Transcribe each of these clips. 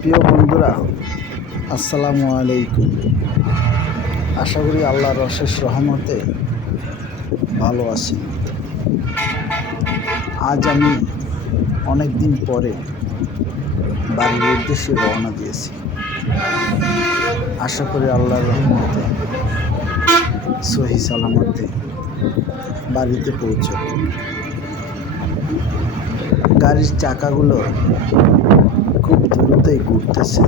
প্রিয় বন্ধুরা, আসসালামু আলাইকুম। আশা করি আল্লাহর অশেষ রহমতে ভালো আছি। আজ আমি অনেক দিন পরে বাড়ির উদ্দেশ্যে রওনা দিয়েছি। আশা করি আল্লাহর রহমতে সহি সালামতে বাড়িতে পৌঁছব। গাড়ির চাকাগুলো খুব দ্রুতই ঘুরতেছে,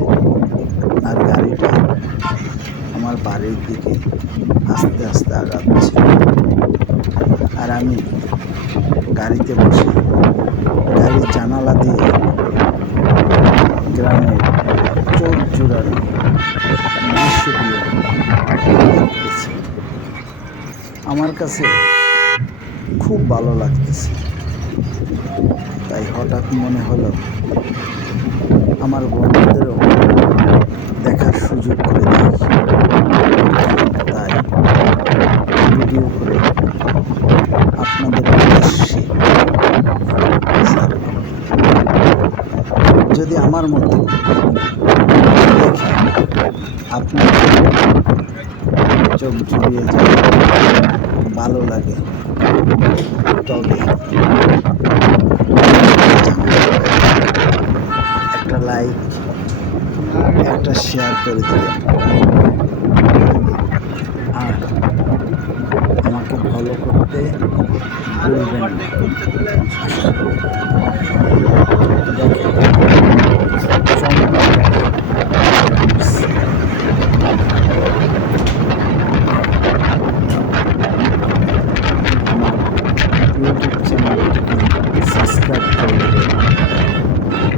আর গাড়িটা আমার বাড়ির দিকে আস্তে আস্তে আগাচ্ছে। আর আমি গাড়িতে বসে গাড়ির জানালা দিয়ে গ্রামের চোখ জুড়ানো দৃশ্যগুলো দেখতেছি। আমার কাছে খুব ভালো লাগতেছে। তাই হঠাৎ মনে হলো আমার বন্ধুদেরও দেখার সুযোগ করে দিই। তাই ভিডিও করে আপনাদের উদ্দেশ্যে যদি আমার মতো দেখে আপনার চোখ জুড়িয়ে যায়, ভালো লাগে, তবে একটা লাইক, একটা শেয়ার করে দিবেন আর আমাকে ফলো করতে ভুলবেন না। ইউটিউব চ্যানেলটিকে সাবস্ক্রাইব করে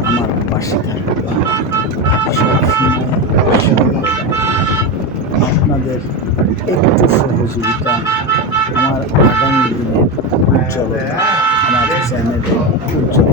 আমার পাশে থাকবে। সবসময় আপনাদের একটু সহযোগিতা আমার আগামী দিনের উজ্জ্বলতা, আমার চ্যানেলের উজ্জ্বলতা